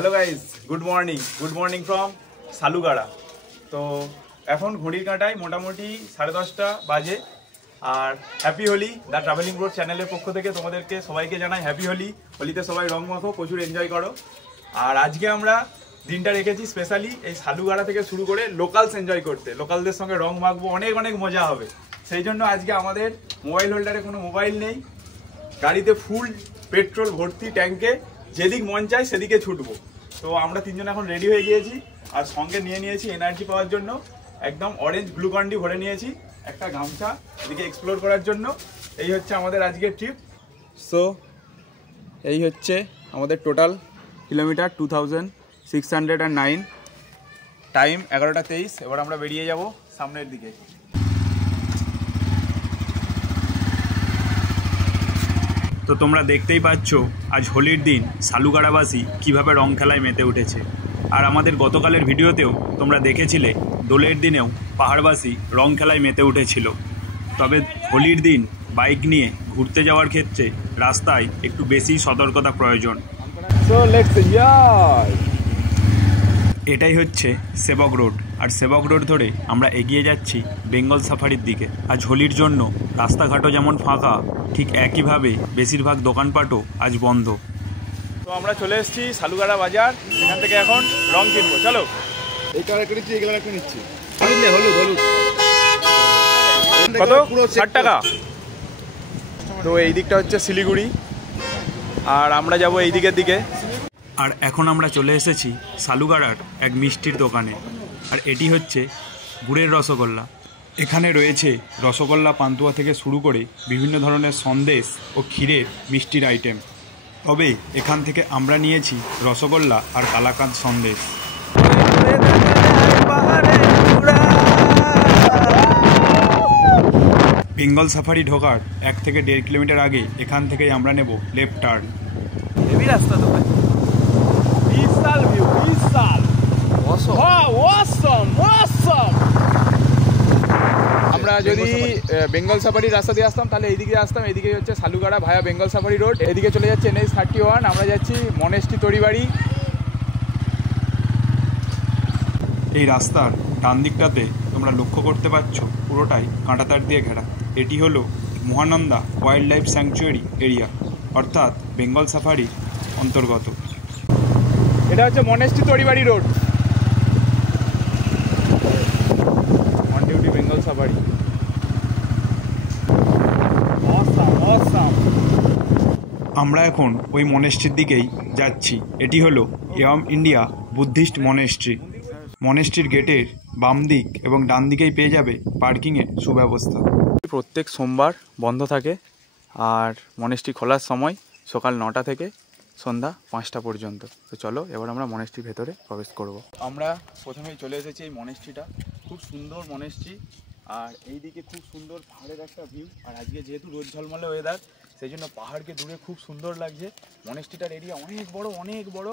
Hello guys, good morning from Salugara. তো এখন ঘড়ির কাঁটায় মোটামুটি 10:30 বাজে। আর happy Holi the travelling road চ্যানেলের পক্ষ থেকে তোমাদেরকে সবাইকে জানাই হ্যাপি হোলি। হোলিতে সবাই রং মাখো, প্রচুর এনজয় করো। আর আজকে আমরা দিনটা রেখেছি স্পেশালি এই সালুগাড়া থেকে শুরু করে লোকালস এনজয় করতে, লোকালদের সঙ্গে রং মাখবো, অনেক অনেক মজা হবে। সেই জন্য আজকে আমাদের মোবাইল হোল্ডারে কোনো মোবাইল নেই, গাড়িতে ফুল পেট্রোল ভর্তি ট্যাঙ্কে, যেদিক মন চায় সেদিকে ছুটবো। তো আমরা তিনজন এখন রেডি হয়ে গিয়েছি, আর সঙ্গে নিয়ে নিয়েছি এনার্জি পাওয়ার জন্য একদম অরেঞ্জ গ্লুকন্ডি ভরে নিয়েছি, একটা গামছা এদিকে এক্সপ্লোর করার জন্য। এই হচ্ছে আমাদের আজকের ট্রিপ। সো এই হচ্ছে আমাদের টোটাল কিলোমিটার 2609, টাইম 11:23। এবার আমরা বেরিয়ে যাব সামনের দিকে। তো তোমরা দেখতেই পাচ্ছ আজ হোলির দিন সালুগাড়াবাসী কিভাবে রং খেলায় মেতে উঠেছে। আর আমাদের গতকালের ভিডিওতেও তোমরা দেখেছিলে দোলের দিনেও পাহাড়বাসী রং খেলায় মেতে উঠেছিল। তবে হোলির দিন বাইক নিয়ে ঘুরতে যাওয়ার ক্ষেত্রে রাস্তায় একটু বেশি সতর্কতা প্রয়োজন। এটাই হচ্ছে সেবক রোড, আর সেবক রোড ধরে আমরা এগিয়ে যাচ্ছি বেঙ্গল সাফারির দিকে। আজ হোলির জন্য রাস্তাঘাটও যেমন ফাঁকা, ঠিক একইভাবে বেশিরভাগ দোকানপাটও আজ বন্ধ। তো আমরা চলে এসেছি সালুগাড়া বাজার, এখান থেকে এখন রং কিনবো। চলো, কত? 60 টাকা। তো এই দিকটা হচ্ছে শিলিগুড়ি, আর আমরা যাব এই দিকের দিকে। আর এখন আমরা চলে এসেছি সালুগাড়ার এক মিষ্টির দোকানে, আর এটি হচ্ছে গুড়ের রসগোল্লা। এখানে রয়েছে রসগোল্লা, পান্তুয়া থেকে শুরু করে বিভিন্ন ধরনের সন্দেশ ও ক্ষীরের মিষ্টির আইটেম। তবে এখান থেকে আমরা নিয়েছি রসগোল্লা আর কালাকাঁদ সন্দেশ। বেঙ্গল সাফারি ঢোকার 1 থেকে 1.5 কিলোমিটার আগে এখান থেকেই আমরা নেব লেফট টার্ন। হেভি রাস্তা তো ভাই, বিশাল ভিউ, বিশাল অসম। আমরা যদি বেঙ্গল সাফারির রাস্তা দিয়ে আসতাম তাহলে এইদিকে আসতাম, এদিকে হচ্ছে সালুগাড়া ভায়া বেঙ্গল সাফারি রোড। এদিকে চলে যাচ্ছে NH31, আমরা যাচ্ছি মনেস্ট্রি তরিবাড়ি। এই রাস্তার ডান দিকটাতে তোমরা লক্ষ্য করতে পারছো পুরোটাই কাঁটাতার দিয়ে ঘেরা। এটি হলো Mahananda wildlife sanctuary area, অর্থাৎ বেঙ্গল সাফারির অন্তর্গত। এটা হচ্ছে monastery Taribari road, on duty Bengal safari. আমরা এখন ওই মনেস্ট্রির দিকেই যাচ্ছি। এটি হলো এয়ম ইন্ডিয়া বুদ্ধিস্ট মনেস্ট্রি। মনেস্ট্রির গেটের বাম দিক এবং ডান দিকেই পেয়ে যাবে পার্কিংয়ের সুব্যবস্থা। প্রত্যেক সোমবার বন্ধ থাকে, আর মনেস্ট্রি খোলার সময় সকাল 9টা থেকে সন্ধ্যা 5টা পর্যন্ত। তো চলো এবার আমরা মনেস্ট্রির ভেতরে প্রবেশ করব। আমরা প্রথমেই চলে এসেছি এই মনেস্ট্রিটা, খুব সুন্দর মনেস্ট্রি, আর এই দিকে খুব সুন্দর পাহাড়ের একটা ভিউ। আর আজকে যেহেতু রোদ ঝলমলে ওয়েদার, সেই জন্য পাহাড়কে দূরে খুব সুন্দর লাগছে। মনেস্ট্রিটার এরিয়া অনেক বড়,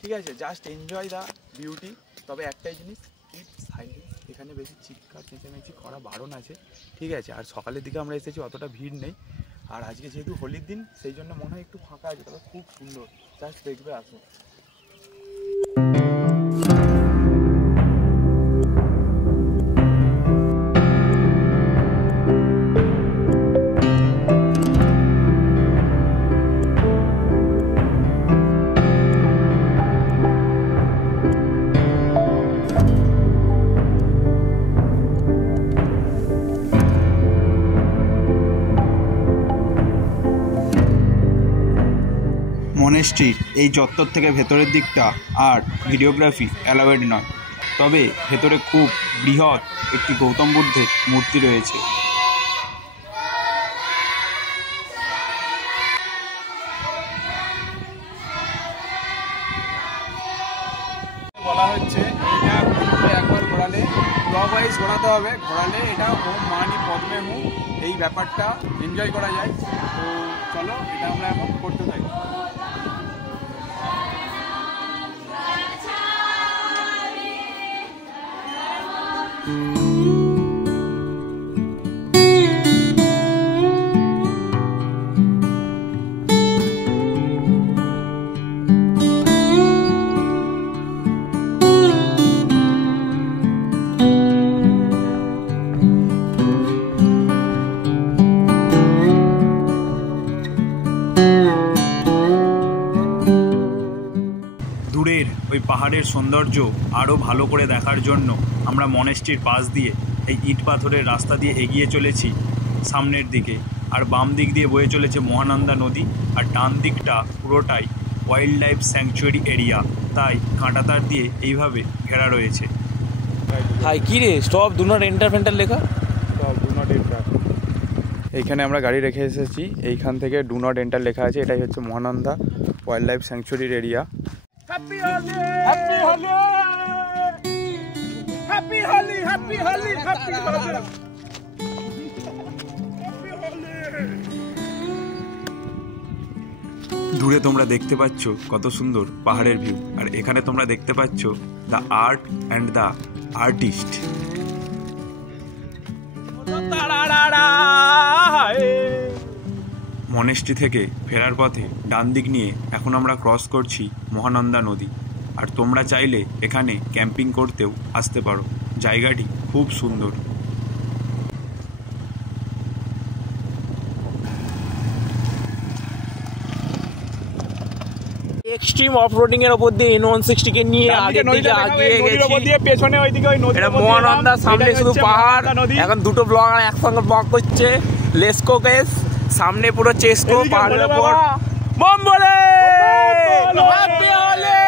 ঠিক আছে, জাস্ট এনজয় দ্য বিউটি। তবে একটাই জিনিস, কিপ সাইলেন্স, এখানে বেশি চিৎকার চেঁচামেচি করা বারণ আছে, ঠিক আছে। আর সকালের দিকে আমরা এসেছি, অতটা ভিড় নেই। আর আজকে যেহেতু হোলির দিন, সেই জন্য মনে হয় একটু ফাঁকা আছে, তবে খুব সুন্দর, জাস্ট দেখবে আসো। মনেস্ট্রির এই চত্বর থেকে ভেতরের দিকটা আর ভিডিওগ্রাফি অ্যালাউড নয়, তবে ভেতরে খুব বৃহৎ একটি গৌতম বুদ্ধের মূর্তি রয়েছে। বলা হচ্ছে এটা একবার ঘোরালে, ক্লকওয়াইজ ঘোরাতে হবে, ঘোরালে এটা ওম মানি পদ্মে হু, এই ব্যাপারটা এনজয় করা যায়। তো চলো এটা আমরা এখন করতে থাকি। দূরের ওই পাহাড়ের সৌন্দর্য আরও ভালো করে দেখার জন্য আমরা মনেস্ট্রির পাশ দিয়ে এই ইট পাথরের রাস্তা দিয়ে এগিয়ে চলেছি সামনের দিকে। আর বাম দিক দিয়ে বয়ে চলেছে মহানন্দা নদী, আর ডান দিকটা পুরোটাই ওয়াইল্ড লাইফ স্যাংচুয়ারি এরিয়া, তাই কাঁটাতার দিয়ে এইভাবে ঘেরা রয়েছে। হাই কি রে, স্টপ, ডু নট এন্টার ফেন্টার লেখা। Do not enter. এইখানে আমরা গাড়ি রেখে এসেছি, এইখান থেকে ডু নট এন্টার লেখা আছে। এটাই হচ্ছে মহানন্দা ওয়াইল্ড লাইফ স্যাংচুয়ারির area. Happy Holi, happy Holi, happy Holi, happy Holi, happy Holi. দূরে তোমরা দেখতে পাচ্ছ কত সুন্দর পাহাড়ের ভিউ, আর এখানে তোমরা দেখতে পাচ্ছ the art and the artist. Monastery থেকে ফেরার পথে ডান দিক নিয়ে এখন আমরা ক্রস করছি মহানন্দা নদী। আর তোমরা চাইলে এখানে ক্যাম্পিং করতেও আসতে পারো, জায়গাটি খুব সুন্দর। এক্সট্রিম অফরোডিং এর উপর দিয়ে N160 কে নিয়ে আগে দিকে আগিয়ে গেছি। পেছনে ওইদিকে ওই নদী, এটা মহানন্দা, সামনে শুধু পাহাড়। এখন দুটো ব্লগ আর একসঙ্গে ব্লগ করছে। লেসকো গাইস, সামনে পুরো চেসকো, পাহাড়ের উপর বম বলে হ্যাপি হোলি।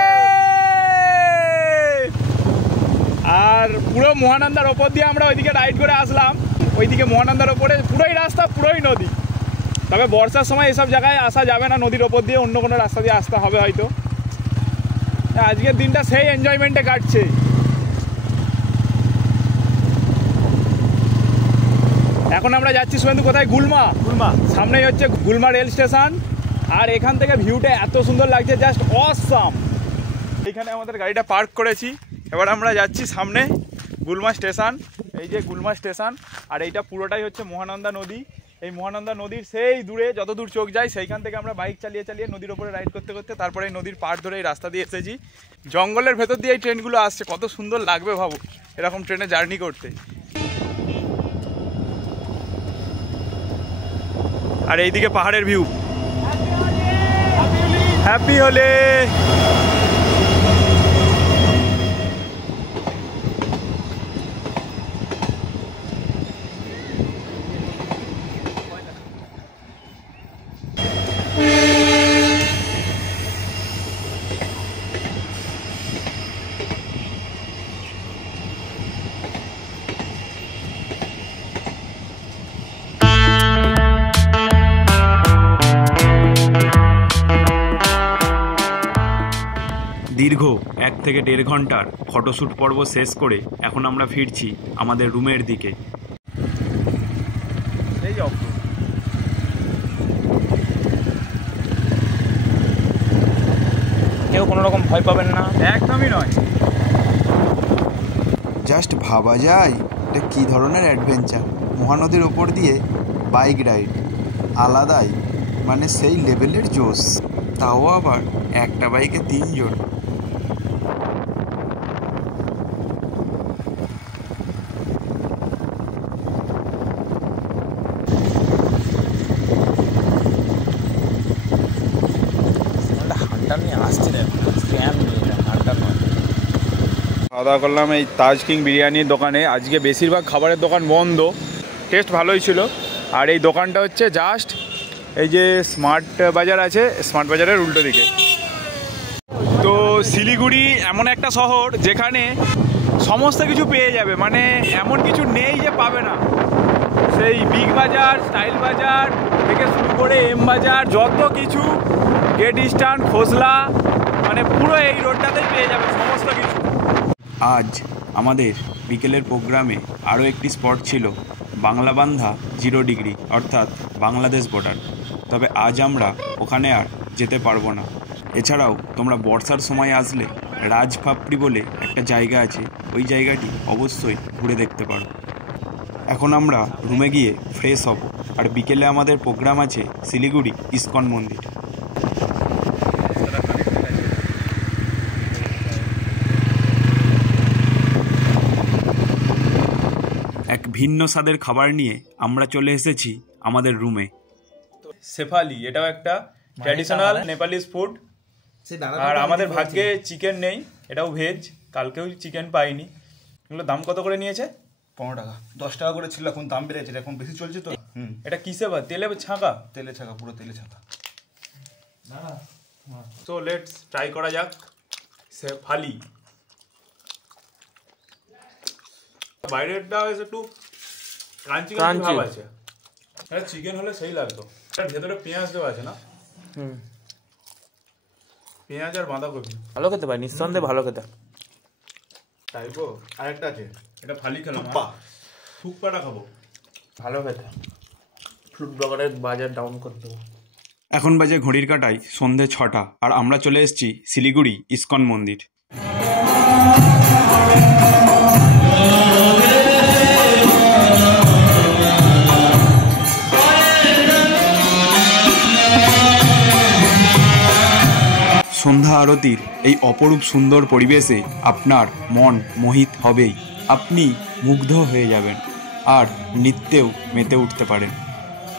আর পুরো মহানন্দার ওপর দিয়ে আমরা ওইদিকে রাইড করে আসলাম। ওইদিকে মহানন্দার ওপরে পুরোই রাস্তা, পুরোই নদী। তবে বর্ষার সময় এসব জায়গায় আসা যাবে না, নদীর ওপর দিয়ে অন্য কোনো রাস্তা দিয়ে আসতে হবে হয়তো। আজকের দিনটা সেই এনজয়মেন্টে কাটছে। এখন আমরা যাচ্ছি শুভেন্দু কোথায়? গুলমা। সামনেই হচ্ছে গুলমা রেল স্টেশন। আর এখান থেকে ভিউটা এত সুন্দর লাগছে, জাস্ট অসাম। এইখানে আমাদের গাড়িটা পার্ক করেছি। এবার আমরা যাচ্ছি সামনে গুলমা স্টেশন। এই যে গুলমা স্টেশন, আর এইটা পুরোটাই হচ্ছে মহানন্দা নদী। এই মহানন্দা নদীর সেই দূরে যত দূর চোখ যায় সেইখান থেকে আমরা বাইক চালিয়ে চালিয়ে নদীর ওপরে রাইড করতে করতে তারপরে এই নদীর পাড় ধরে এই রাস্তা দিয়ে এসেছি। জঙ্গলের ভেতর দিয়ে এই ট্রেনগুলো আসছে, কত সুন্দর লাগবে ভাবো এরকম ট্রেনে জার্নি করতে। আর এইদিকে পাহাড়ের ভিউ। হ্যাপি হোলি। দীর্ঘ 1 থেকে 1.5 ঘন্টার ফটোশ্যুট পর্ব শেষ করে এখন আমরা ফিরছি আমাদের রুমের দিকে। কেউ কোনো রকম ভয় পাবেন না, একদমই নয়। জাস্ট ভাবা যায় এটা কী ধরনের অ্যাডভেঞ্চার। মহানদীর ওপর দিয়ে বাইক রাইড, আলাদাই, মানে সেই লেভেলের জোশ। তাও আবার একটা বাইকে 3 জন। খাওয়া দাওয়া করলাম এই তাজ কিং বিরিয়ানির দোকানে। আজকে বেশিরভাগ খাবারের দোকান বন্ধ, টেস্ট ভালোই ছিল। আর এই দোকানটা হচ্ছে জাস্ট এই যে স্মার্ট বাজার আছে, স্মার্ট বাজারের উল্টো দিকে। তো শিলিগুড়ি এমন একটা শহর যেখানে সমস্ত কিছু পেয়ে যাবে, মানে এমন কিছু নেই যে পাবে না। সেই বিগ বাজার, স্টাইল বাজার থেকে শুরু করে এম বাজার, যত কিছু, গেট ইস্টার্ন, খোসলা, মানে পুরো এই রোডটাতেই পেয়ে যাবে সমস্ত কিছু। আজ আমাদের বিকেলের প্রোগ্রামে আরও একটি স্পট ছিল বাংলাবান্ধা 0 ডিগ্রি, অর্থাৎ বাংলাদেশ বর্ডার। তবে আজ আমরা ওখানে আর যেতে পারবো না। এছাড়াও তোমরা বর্ষার সময় আসলে রাজফাপড়ি বলে একটা জায়গা আছে, ওই জায়গাটি অবশ্যই ঘুরে দেখতে পারো। এখন আমরা রুমে গিয়ে ফ্রেশ হব, আর বিকেলে আমাদের প্রোগ্রাম আছে শিলিগুড়ি ইস্কন মন্দির। এক ভিন্ন স্বাদের খাবার নিয়ে আমরা চলে এসেছি আমাদের রুমে। সেফালি, এটাও একটা ট্র্যাডিশনাল নেপালিজ ফুড। আর আমাদের ভাগ্যে চিকেন নেই, এটাও ভেজ, কালকেও চিকেন পাইনি। এগুলো দাম কত করে নিয়েছে? 15 টাকা, 10 টাকা করে ছিল, এখন দাম বেড়েছে, এখন বেশি চলছে তো। এটা কিসে বা তেলে ছাঁকা? তেলে ছাকা, পুরো তেলে ছাকা। সো লেটস ট্রাই করা যাক শেফালি। বাইরেরটা একটু ক্রাঞ্চি ক্রাঞ্চি ভাব আছে, এটা চিকেন হলে সেই লাগতো। এটার ভেতরে পেঁয়াজ দেওয়া আছে না? পেঁয়াজ আর বাঁধাকপি ভালো খেতে পাই, নিঃসন্দেহে ভালো খেতে। টাইপো আরেকটা আছে, এটা ফালি খেলাম, থুকপাটা খাবো। ভালো খেতে। ফুড ব্লগারের বাজার ডাউন করতে হবে। এখন বাজে ঘড়ির কাঁটায় সন্ধে 6টা, আর আমরা চলে এসেছি শিলিগুড়ি ইসকন মন্দির। সন্ধ্যা আরতির এই অপরূপ সুন্দর পরিবেশে আপনার মন মোহিত হবেই, আপনি মুগ্ধ হয়ে যাবেন আর নৃত্যেও মেতে উঠতে পারেন।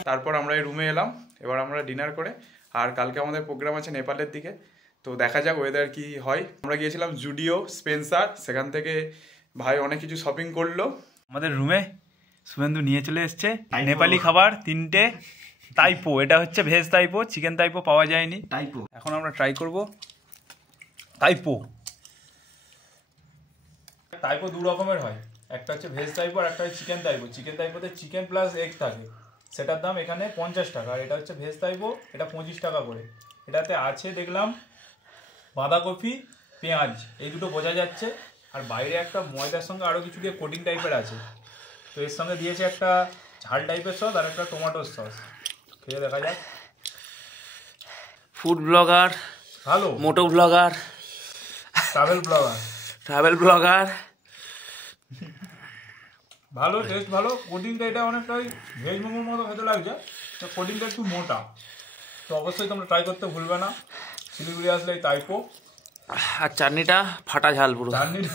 তারপর আমরা এই রুমে এলাম, এবার আমরা ডিনার করে, আর কালকে আমাদের প্রোগ্রাম আছে নেপালের দিকে, তো দেখা যাক ওয়েদার কি হয়। আমরা গিয়েছিলাম জুডিও, স্পেন্সার, সেখান থেকে ভাই অনেক কিছু শপিং করলো। আমাদের রুমে শুভেন্দু নিয়ে চলে এসছে নেপালি খাবার 3টে তাইপো। এটা হচ্ছে ভেজ তাইপো, চিকেন তাইপো পাওয়া যায়নি। টাইপো এখন আমরা ট্রাই করব তাইপো। তাইপো দু রকমের হয়, একটা হচ্ছে ভেজ তাইপো আর একটা হচ্ছে চিকেন তাইপো। চিকেন তাইপোতে চিকেন প্লাস এগ থাকে, সেটার দাম এখানে 50 টাকা। আর এটা হচ্ছে ভেজ তাইপো, এটা 25 টাকা করে। এটাতে আছে দেখলাম বাঁধাকপি, পেঁয়াজ, এই দুটো বোঝা যাচ্ছে। আর বাইরে একটা ময়দার সঙ্গে আরও কিছু দিয়ে কোটিং টাইপের আছে। তো এর সঙ্গে দিয়েছে একটা ঝাল টাইপের সস আর একটা টমেটোর সস। খেয়ে দেখা যাক। ফুড ব্লগার, ভালো, moto blogger, travel blogger, travel blogger, ভালো টেস্ট ভালো। কোটিংটা এটা অনেকটাই ভেজ মোমোর মতো খেতে লাগছে, তো কোটিংটা একটু মোটা। তো অবশ্যই তোমরা ট্রাই করতে ভুলবে না শিলিগুড়ি আসলে এই তাইপো। আর চাটনিটা ফাটা ঝাল পুরো। চাটনিটা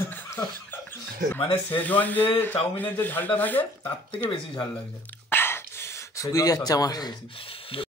মানে শেজওয়ান যে চাউমিনের যে ঝালটা থাকে তার থেকে বেশি ঝাল লাগছে, শুকিয়ে যাচ্ছে আমার। বেশি।